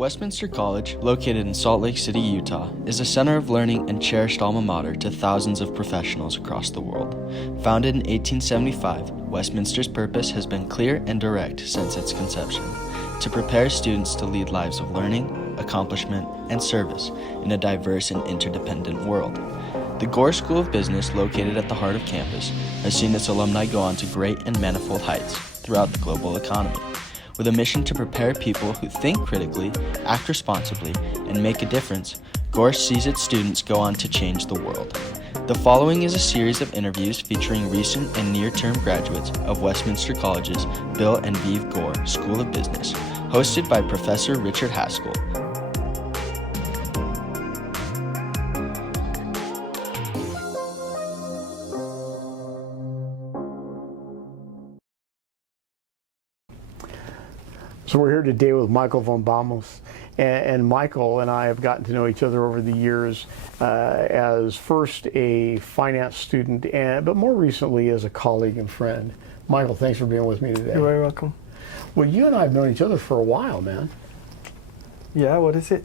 Westminster College, located in Salt Lake City, Utah, is a center of learning and cherished alma mater to thousands of professionals across the world. Founded in 1875, Westminster's purpose has been clear and direct since its conception: to prepare students to lead lives of learning, accomplishment, and service in a diverse and interdependent world. The Gore School of Business, located at the heart of campus, has seen its alumni go on to great and manifold heights throughout the global economy. With a mission to prepare people who think critically, act responsibly, and make a difference, Gore sees its students go on to change the world. The following is a series of interviews featuring recent and near-term graduates of Westminster College's Bill and Vive Gore School of Business, hosted by Professor Richard Haskell. So we're here today with Michael von Ballmoos, and Michael and I have gotten to know each other over the years as first a finance student, but more recently as a colleague and friend. Michael, thanks for being with me today. You're very welcome. Well, you and I have known each other for a while, man. Yeah, what is it?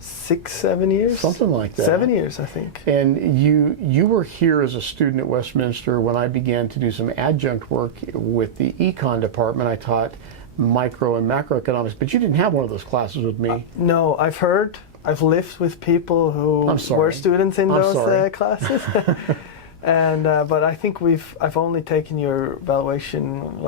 6, 7 years? Something like that. 7 years, I think. And you were here as a student at Westminster when I began to do some adjunct work with the econ department. I taught micro and macroeconomics, but you didn't have one of those classes with me. No, I've lived with people who were students in those classes. And but I think I've only taken your valuation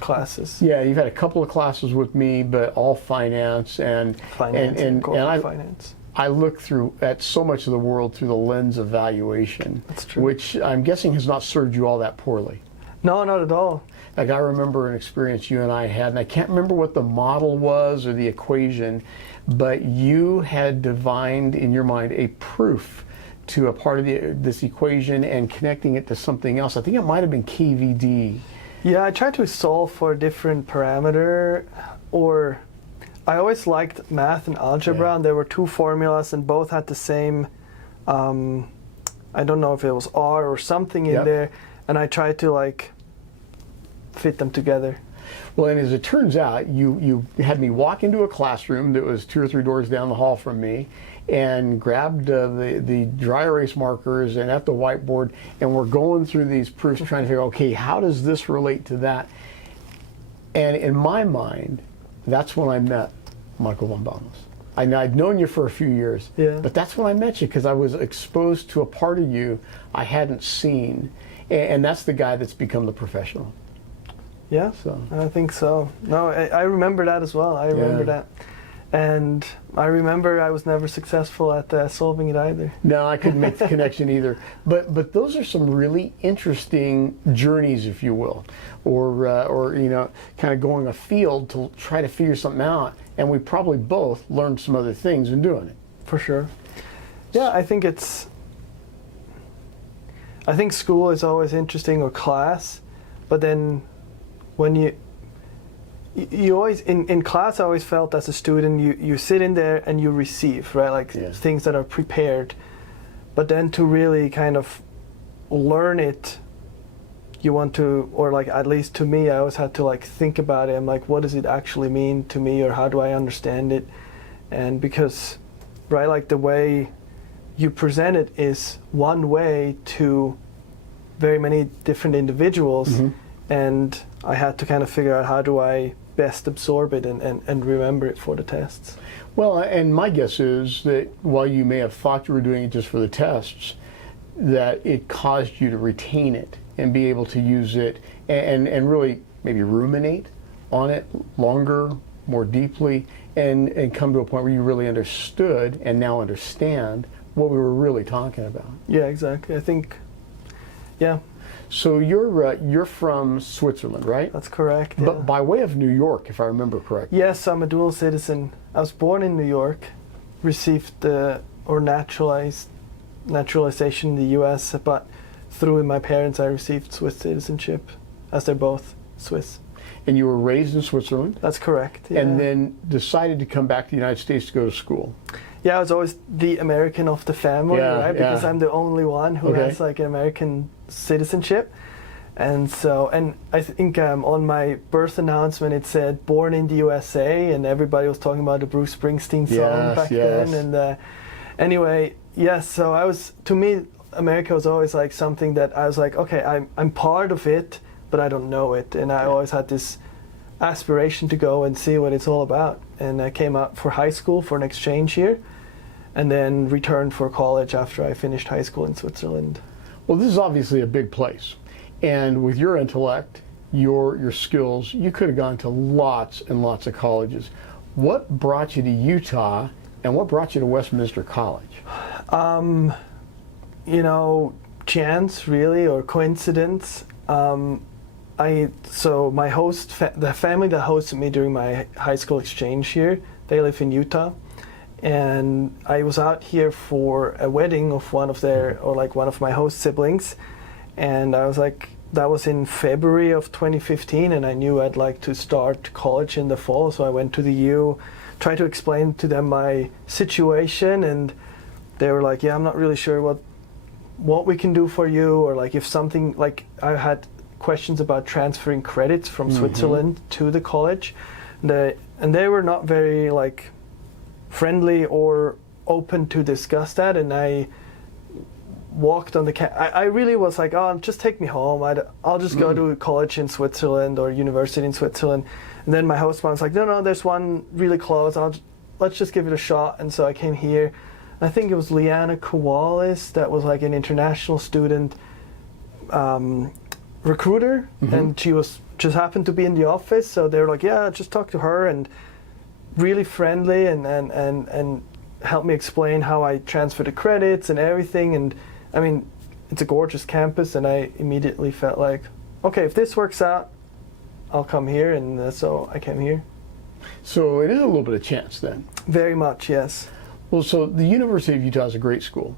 classes. Yeah, you've had a couple of classes with me, but all finance and finance. I look at so much of the world through the lens of valuation. That's true. Which I'm guessing has not served you all that poorly. No, not at all. Like, I remember an experience you and I had, and I can't remember what the model was or the equation, but you had divined in your mind a proof to a part of this equation and connecting it to something else. I think it might have been KVD. Yeah, I tried to solve for a different parameter, or I always liked math and algebra, and there were two formulas and both had the same, I don't know if it was R or something in there, and I tried to fit them together. Well, and as it turns out, you had me walk into a classroom that was 2 or 3 doors down the hall from me, and grabbed the dry erase markers and at the whiteboard, and we're going through these proofs trying to figure out, okay, how does this relate to that? And in my mind, that's when I met Michael von Ballmoos. I'd known you for a few years, but that's when I met you, because I was exposed to a part of you I hadn't seen, and that's the guy that's become the professional. Yeah, so I think so. No, I remember that as well. I remember that. And I remember I was never successful at solving it either. No, I couldn't make the connection either. But those are some really interesting journeys, if you will, or kind of going afield to try to figure something out. And we probably both learned some other things in doing it. For sure. Yeah, I think school is always interesting, or class, but then when you always in class, I always felt as a student you sit in there and you receive, right, things that are prepared, but then to really kind of learn it, you want to, or at least to me, I always had to think about it. I'm what does it actually mean to me, or how do I understand it? And because the way you present it is one way to very many different individuals, and I had to kind of figure out how do I best absorb it and remember it for the tests. Well, and my guess is that while you may have thought you were doing it just for the tests, that it caused you to retain it and be able to use it and really maybe ruminate on it longer, more deeply, and come to a point where you really understood and now understand what we were really talking about. Yeah, exactly. I think, yeah. So you're from Switzerland, right? That's correct. Yeah. But by way of New York, if I remember correctly. Yes, I'm a dual citizen. I was born in New York, received naturalization in the U.S., but through my parents I received Swiss citizenship, as they're both Swiss. And you were raised in Switzerland? That's correct. Yeah. And then decided to come back to the United States to go to school? Yeah, I was always the American of the family, right? Because I'm the only one who has an American citizenship. And so, and I think on my birth announcement it said "Born in the USA," and everybody was talking about the Bruce Springsteen song back then. And anyway, yes. So to me, America was always like something that I was like, okay, I'm part of it, but I don't know it. And I always had this aspiration to go and see what it's all about. And I came out for high school for an exchange year, and then returned for college after I finished high school in Switzerland. Well, this is obviously a big place. And with your intellect, your skills, you could have gone to lots and lots of colleges. What brought you to Utah, and what brought you to Westminster College? You know, chance really, or coincidence. So my the family that hosted me during my high school exchange year, they live in Utah, and I was out here for a wedding of one of my host siblings. And I was like, that was in February of 2015, and I knew I'd like to start college in the fall. So I went to the U, tried to explain to them my situation, and they were like, yeah, I'm not really sure what we can do for you, or like if something, like I had questions about transferring credits from Switzerland to the college. And they were not very like friendly or open to discuss that, and I walked on the I really was like, oh, just take me home. I'll just go to college in Switzerland or university in Switzerland. And then my host mom was like, no, there's one really close. Let's just give it a shot. And so I came here. I think it was Liana Kowalis that was like an international student recruiter, and she just happened to be in the office. So they were like, yeah, just talk to her, and really friendly and helped me explain how I transfer the credits and everything. And I mean, it's a gorgeous campus, and I immediately felt like, okay, if this works out, I'll come here, and so I came here. So it is a little bit of chance then. Very much, yes. Well, so the University of Utah is a great school,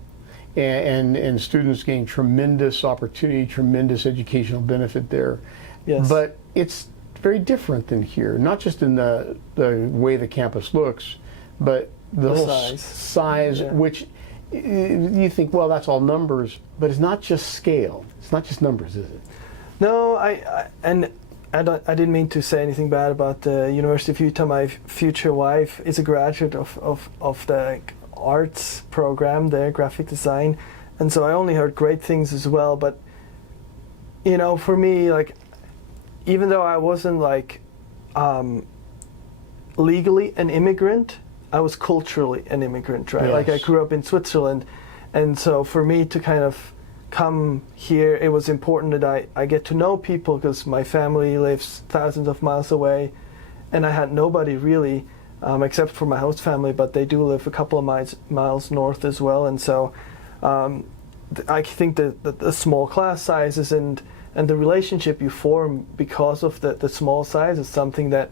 and students gain tremendous opportunity, tremendous educational benefit there. Yes. But it's very different than here, not just in the way the campus looks, but the whole size, which you think, well, that's all numbers, but it's not just scale. It's not just numbers, is it? No, I didn't mean to say anything bad about the University of Utah. My future wife is a graduate of the arts program there, graphic design, and so I only heard great things as well. But you know, for me, like, even though I wasn't like legally an immigrant, I was culturally an immigrant, right? Yes. Like, I grew up in Switzerland, and so for me to kind of come here, it was important that I get to know people, because my family lives thousands of miles away, and I had nobody really, except for my host family, but they do live a couple of miles north as well. And so I think that the small class sizes and the relationship you form because of the small size is something that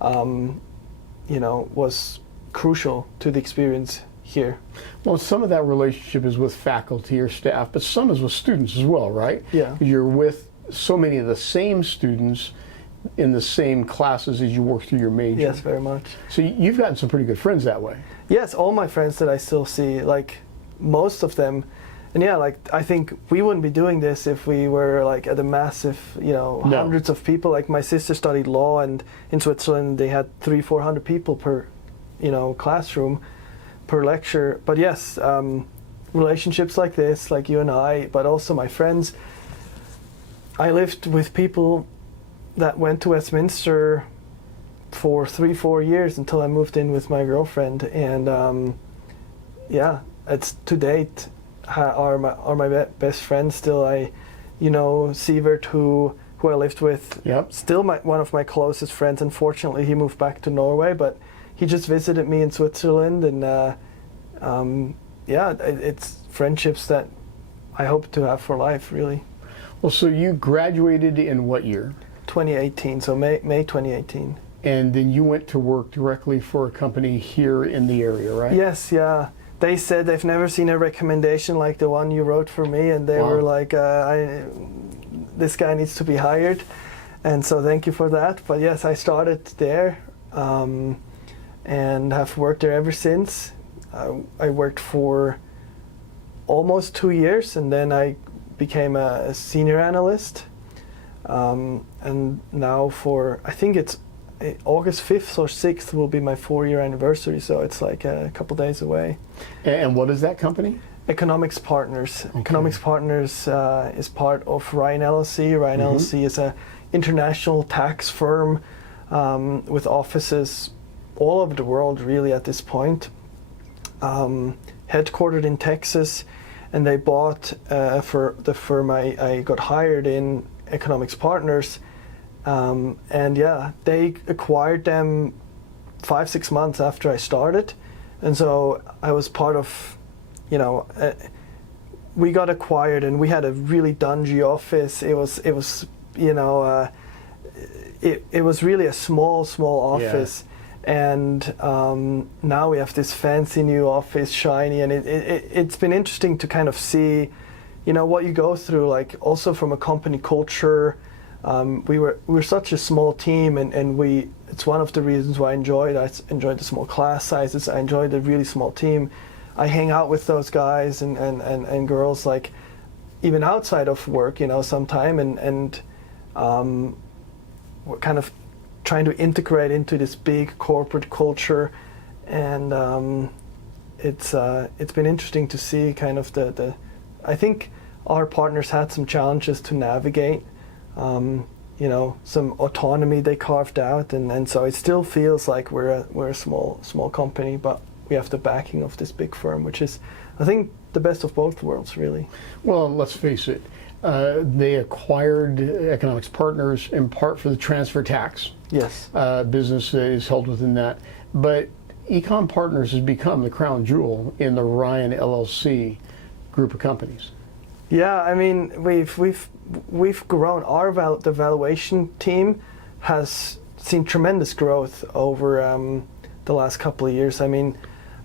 you know, was crucial to the experience here. Well, some of that relationship is with faculty or staff, but some is with students as well, right? Yeah. You're with so many of the same students in the same classes as you work through your major. Yes, very much. So you've gotten some pretty good friends that way. Yes, all my friends that I still see, like most of them. And yeah, like, I think we wouldn't be doing this if we were like at a massive, you know, hundreds of people. Like, my sister studied law, and in Switzerland they had 300-400 people per, you know, classroom, per lecture. But yes, relationships like this, like you and I, but also my friends. I lived with people that went to Westminster for 3-4 years until I moved in with my girlfriend, and yeah, it's to date are my best friends still. You know, Sievert, who I lived with, still one of my closest friends. Unfortunately, he moved back to Norway, but he just visited me in Switzerland, and yeah, it's friendships that I hope to have for life, really. Well, so you graduated in what year? 2018, so May 2018. And then you went to work directly for a company here in the area, right? Yes, yeah. They said they've never seen a recommendation like the one you wrote for me, and they were like, this guy needs to be hired. And so thank you for that. But yes, I started there and have worked there ever since. I worked for almost 2 years, and then I became a senior analyst. And now for, I think it's August 5th or 6th will be my 4-year anniversary, so it's like a couple days away. And what is that company? Economics Partners. Okay. Economics Partners is part of Ryan LLC. Ryan LLC is a international tax firm with offices all over the world, really, at this point. Headquartered in Texas, and they bought for the firm I got hired in, Economics Partners, and yeah, they acquired them 5-6 months after I started, and so I was part of, we got acquired, and we had a really dungy office. It was it was really a small office. Yeah. And now we have this fancy new office, shiny, and it's been interesting to kind of see, what you go through, like also from a company culture. We're such a small team, and it's one of the reasons why I enjoyed the small class sizes. I enjoyed the really small team. I hang out with those guys and girls, like even outside of work, sometime, and we're kind of trying to integrate into this big corporate culture, and it's been interesting to see kind of the I think our partners had some challenges to navigate, some autonomy they carved out, and so it still feels like we're a small company, but we have the backing of this big firm, which is, I think, the best of both worlds, really. Well, let's face it, they acquired Economics Partners in part for the transfer tax. Yes. Business is held within that. But Econ Partners has become the crown jewel in the Ryan LLC group of companies. Yeah, I mean, we've grown. The valuation team has seen tremendous growth over the last couple of years. I mean,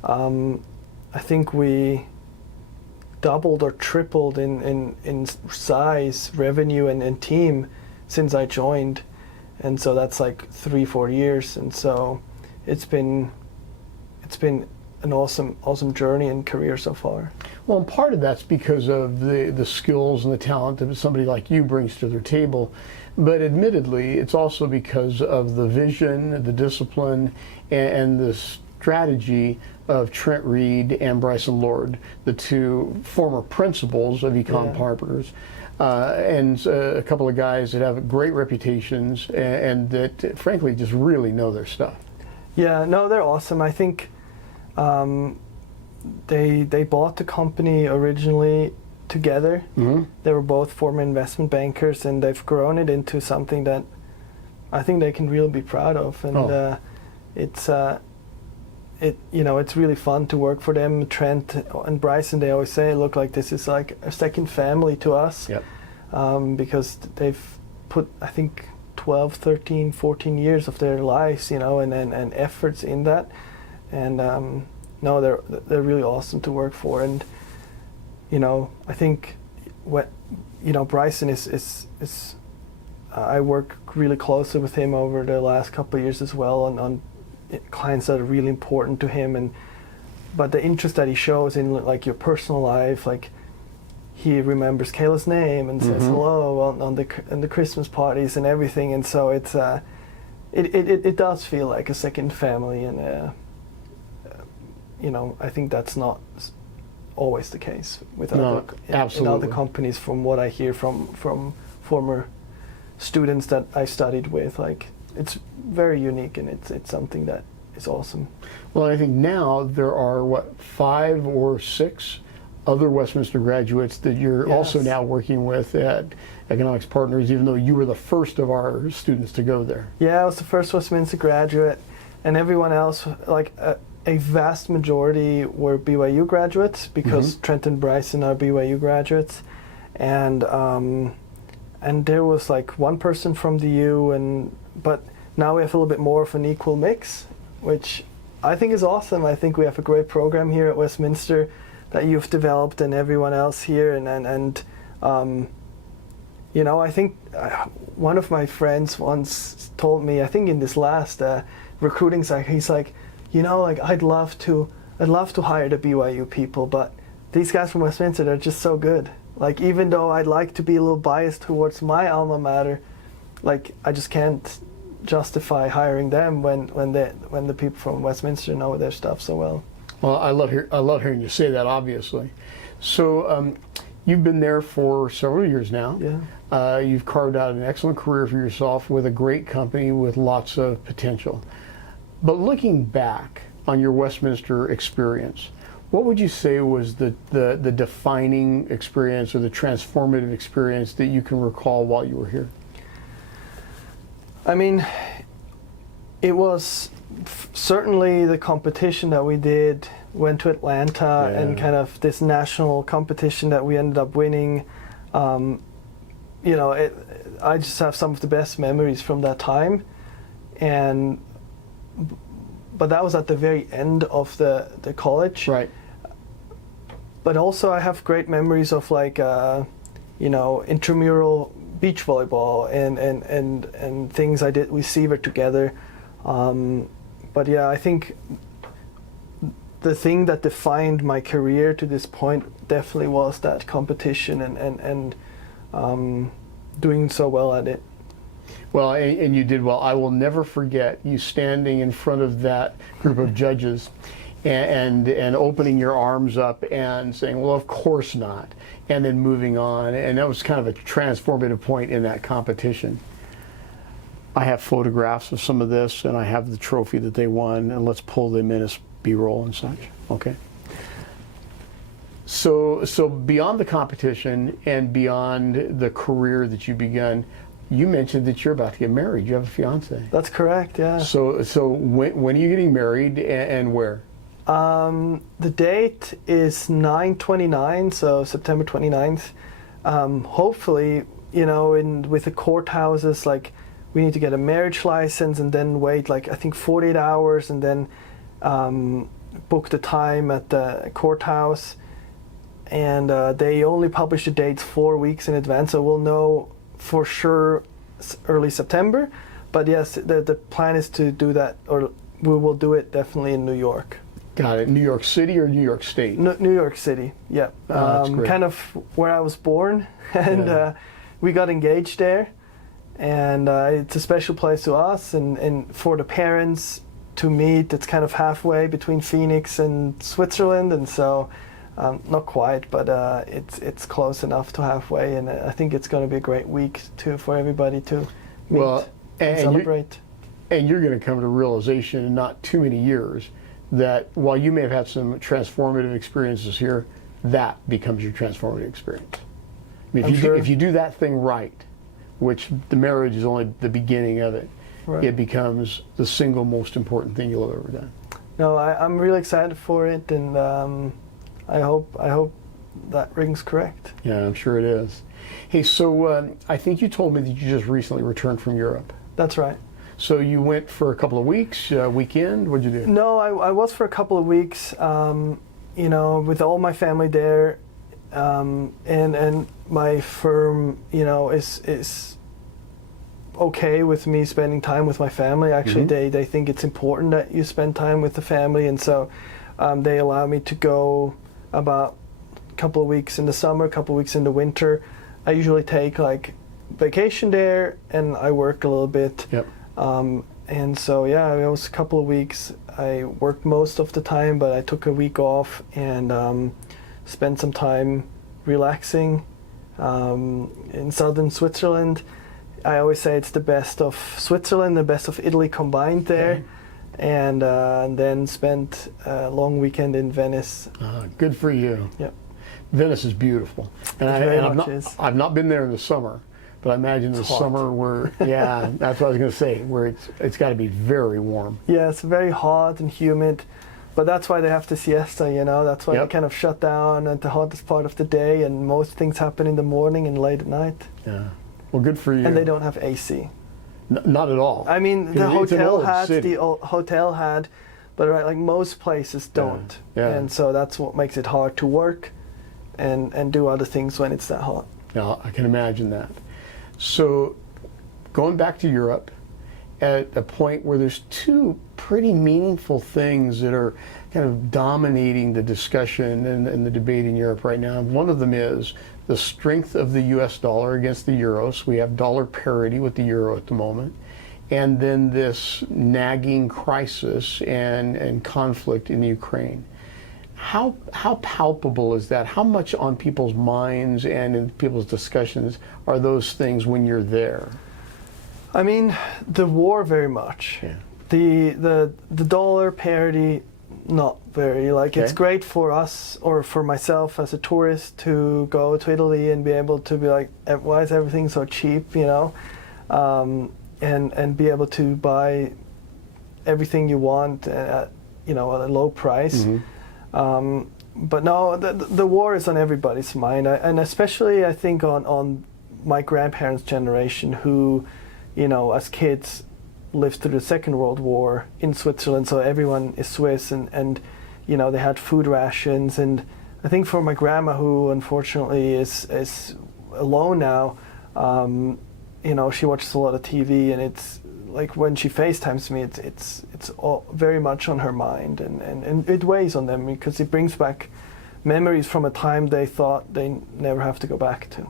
I think we doubled or tripled in size, revenue, and team since I joined, and so that's like 3-4 years, and so it's been an awesome journey and career so far. Well, and part of that's because of the skills and the talent that somebody like you brings to their table, but admittedly, it's also because of the vision, the discipline, and the strategy of Trent Reed and Bryson Lord, the two former principals of Econ Partners, and a couple of guys that have great reputations and that, frankly, just really know their stuff. Yeah, no, they're awesome. I think they bought the company originally together. Mm-hmm. They were both former investment bankers, and they've grown it into something that I think they can really be proud of. And it's really fun to work for them. Trent and Bryson, they always say, look, like this is like a second family to us. Yep. Because they've put, I think, 12, 13, 14 years of their lives, and efforts in that. And no, they're really awesome to work for. And I think Bryson is I work really closely with him over the last couple of years as well on clients that are really important to him, but the interest that he shows in like your personal life, like he remembers Kayla's name and says hello on the Christmas parties and everything, and so it's it does feel like a second family, and I think that's not always the case with other companies, from what I hear from former students that I studied with. Like, it's very unique, and it's something that is awesome. Well, I think now there are 5 or 6 other Westminster graduates that you're also now working with at Economics Partners, even though you were the first of our students to go there. Yeah, I was the first Westminster graduate, and everyone else, like a vast majority, were BYU graduates, because Trent and Bryson are BYU graduates, and there was like one person from the U, but now we have a little bit more of an equal mix, which I think is awesome. I think we have a great program here at Westminster that you've developed, and everyone else here, and I think one of my friends once told me, I think in this last recruiting cycle, he's like, like I'd love to hire the BYU people, but these guys from Westminster, they're just so good. Like, even though I'd like to be a little biased towards my alma mater, like, I just can't justify hiring them when the people from Westminster know their stuff so well. Well, I love hearing you say that, obviously. So you've been there for several years now. Yeah. You've carved out an excellent career for yourself with a great company with lots of potential. But looking back on your Westminster experience, what would you say was the defining experience or the transformative experience that you can recall while you were here? I mean, it was certainly the competition that we did, went to Atlanta, Yeah. and kind of this national competition that we ended up winning. You know, I just have some of the best memories from that time. But that was at the very end of the college. Right. But also I have great memories of, like, you know, intramural beach volleyball and things I did with Seaver together. But yeah, I think the thing that defined my career to this point definitely was that competition and doing so well at it. Well, and you did well. I will never forget you standing in front of that group of judges and opening your arms up and saying, well, of course not, and then moving on. And that was kind of a transformative point in that competition. I have photographs of some of this, and I have the trophy that they won, and let's pull them in as B-roll and such. Okay. So beyond the competition and beyond the career that you begun, you mentioned that you're about to get married. You have a fiance. That's correct, yeah. So when are you getting married and where? The date is 9/29, so September 29th. Hopefully, you know, with the courthouses, like, we need to get a marriage license and then wait, like, I think 48 hours and then book the time at the courthouse. And they only publish the dates 4 weeks in advance, so we'll know for sure early September. But yes, the plan is to do that, or we will do it definitely in New York. Got it. New York City or New York State? New York City, yeah. That's great. Kind of where I was born, and Yeah. we got engaged there. And it's a special place to us, and for the parents to meet, it's kind of halfway between Phoenix and Switzerland, and so not quite, but it's close enough to halfway, and I think it's going to be a great week too for everybody to meet and celebrate. And you're going to come to realization in not too many years that while you may have had some transformative experiences here, that becomes your transformative experience. I mean, if you do that thing right, which the marriage is only the beginning of it, Right. it becomes the single most important thing you'll have ever done. No, I'm really excited for it, and I hope that rings correct. Yeah, I'm sure it is. Hey, so I think you told me that you just recently returned from Europe. That's right. So you went for a couple of weeks, weekend. What'd you do? No, I was for a couple of weeks, you know, with all my family there, and my firm, you know, is okay with me spending time with my family. Actually, they think it's important that you spend time with the family, and so they allow me to go about a couple of weeks in the summer, a couple of weeks in the winter. I usually take, like, vacation there, and I work a little bit. Yep. And so, yeah, it was a couple of weeks. I worked most of the time, but I took a week off and spent some time relaxing in southern Switzerland. I always say it's the best of Switzerland, the best of Italy combined there. Okay. And then spent a long weekend in Venice. Good for you. Yep. Venice is beautiful. And, I've not been there in the summer, but I imagine the summer where, yeah, that's what I was going to say, where it's got to be very warm. Yeah, it's very hot and humid, but that's why they have the siesta, you know, that's why they kind of shut down at the hottest part of the day, and most things happen in the morning and late at night. Yeah. Well, good for you. And they don't have AC. Not at all. I mean, the hotel had, but right, like most places don't. Yeah. And so that's what makes it hard to work and do other things when it's that hot. Yeah, I can imagine that. So, going back to Europe, at a point where there's two pretty meaningful things that are kind of dominating the discussion and the debate in Europe right now. One of them is the strength of the US dollar against the euro. So we have dollar parity with the euro at the moment. And then this nagging crisis and conflict in Ukraine. How palpable is that? How much on people's minds and in people's discussions are those things when you're there? I mean, the war very much. Yeah. The dollar parity, not very. Like, Okay. it's great for us or for myself as a tourist to go to Italy and be able to be like, why is everything so cheap, you know? And be able to buy everything you want at, you know, at a low price. But no, the war is on everybody's mind, and especially I think on my grandparents' generation, who, you know, as kids lived through the Second World War in Switzerland, so everyone is Swiss, and you know, they had food rations. And I think for my grandma, who unfortunately is alone now, you know, she watches a lot of TV, and it's like when she FaceTimes me, it's all very much on her mind, and it weighs on them because it brings back memories from a time they thought they never have to go back to.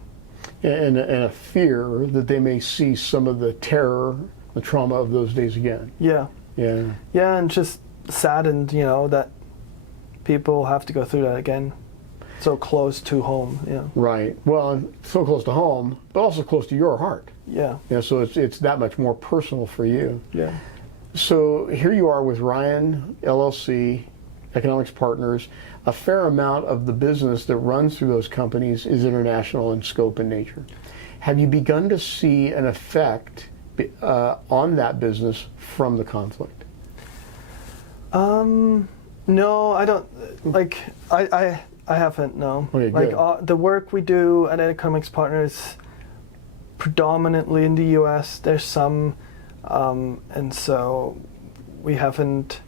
And a fear that they may see some of the terror, the trauma of those days again. Yeah, and just saddened, you know, that people have to go through that again, so close to home. Yeah. Right. Well, so close to home, but also close to your heart. Yeah. Yeah. So it's that much more personal for you. Yeah. So here you are with Ryan LLC, Economics Partners. A fair amount of the business that runs through those companies is international in scope and nature. Have you begun to see an effect on that business from the conflict? No, I don't. Like, I haven't. No. Okay, like good. the work we do at Economics Partners, predominantly in the U.S. There's some, and so we haven't.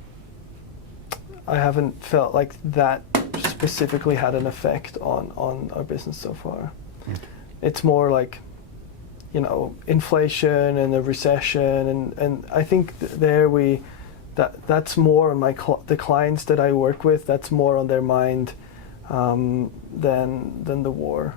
I haven't felt like that specifically had an effect on our business so far. Okay. It's more like, you know, inflation and the recession, and I think that's more on the clients that I work with. That's more on their mind than the war.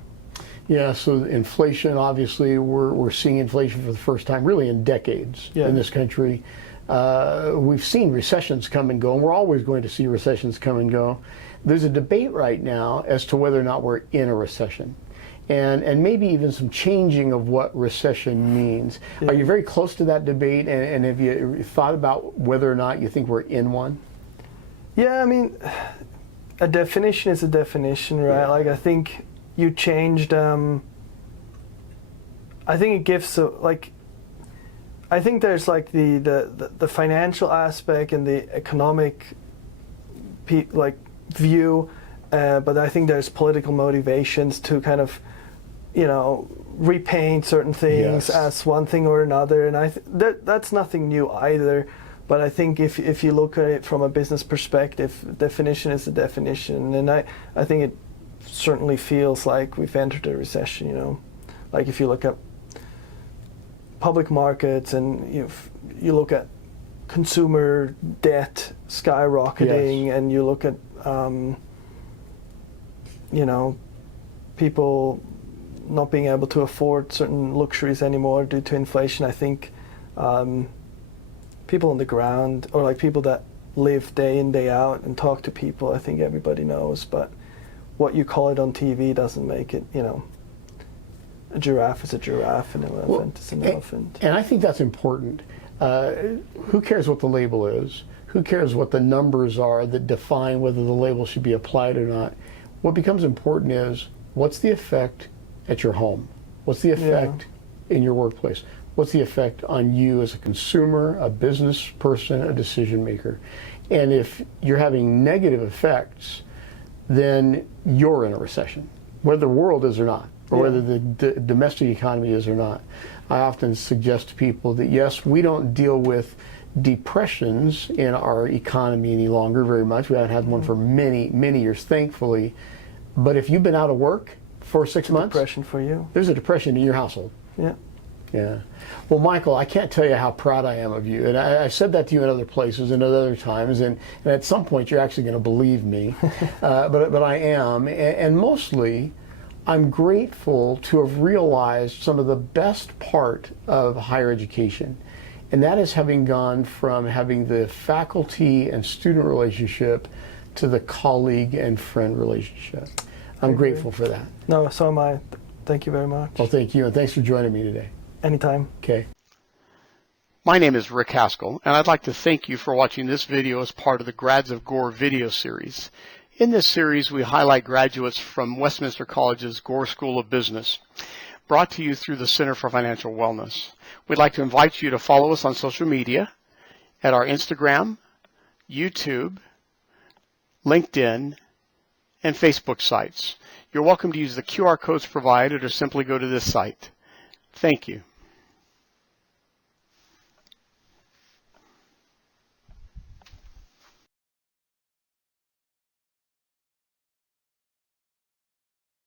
Yeah, so inflation, obviously, we're seeing inflation for the first time really in decades in this country. We've seen recessions come and go, and we're always going to see recessions come and go. There's a debate right now as to whether or not we're in a recession, and maybe even some changing of what recession means. Yeah. Are you very close to that debate, and have you thought about whether or not you think we're in one? Yeah, I mean, a definition is a definition, right? Yeah. Like, I think you changed. I think it gives I think there's like the financial aspect and the economic view, but I think there's political motivations to kind of, you know, repaint certain things as one thing or another, and that's nothing new either. But I think if you look at it from a business perspective, definition is a definition, and I think it certainly feels like we've entered a recession. You know, like if you look at public markets and you look at consumer debt skyrocketing, and you look at you know, people not being able to afford certain luxuries anymore due to inflation. I think people on the ground, or like people that live day in, day out and talk to people, I think everybody knows, but what you call it on TV doesn't make it, you know. A giraffe is a giraffe, and an elephant is an elephant. And I think that's important. Who cares what the label is? Who cares what the numbers are that define whether the label should be applied or not? What becomes important is, what's the effect at your home? What's the effect in your workplace? What's the effect on you as a consumer, a business person, a decision maker? And if you're having negative effects, then you're in a recession, whether the world is or not, or whether the domestic economy is or not. I often suggest to people that, yes, we don't deal with depressions in our economy any longer very much. We haven't had one for many, many years, thankfully. But if you've been out of work for 6 months, Depression for you. there's a depression in your household. Yeah. Yeah. Well, Michael, I can't tell you how proud I am of you. And I've said that to you in other places and at other times. And at some point, you're actually going to believe me. But I am. And mostly, I'm grateful to have realized some of the best part of higher education. And that is having gone from having the faculty and student relationship to the colleague and friend relationship. I'm grateful for that. No, so am I. Thank you very much. Well, thank you. And thanks for joining me today. Anytime. Okay. My name is Rick Haskell, and I'd like to thank you for watching this video as part of the Grads of Gore video series. In this series, we highlight graduates from Westminster College's Gore School of Business, brought to you through the Center for Financial Wellness. We'd like to invite you to follow us on social media at our Instagram, YouTube, LinkedIn, and Facebook sites. You're welcome to use the QR codes provided or simply go to this site. Thank you.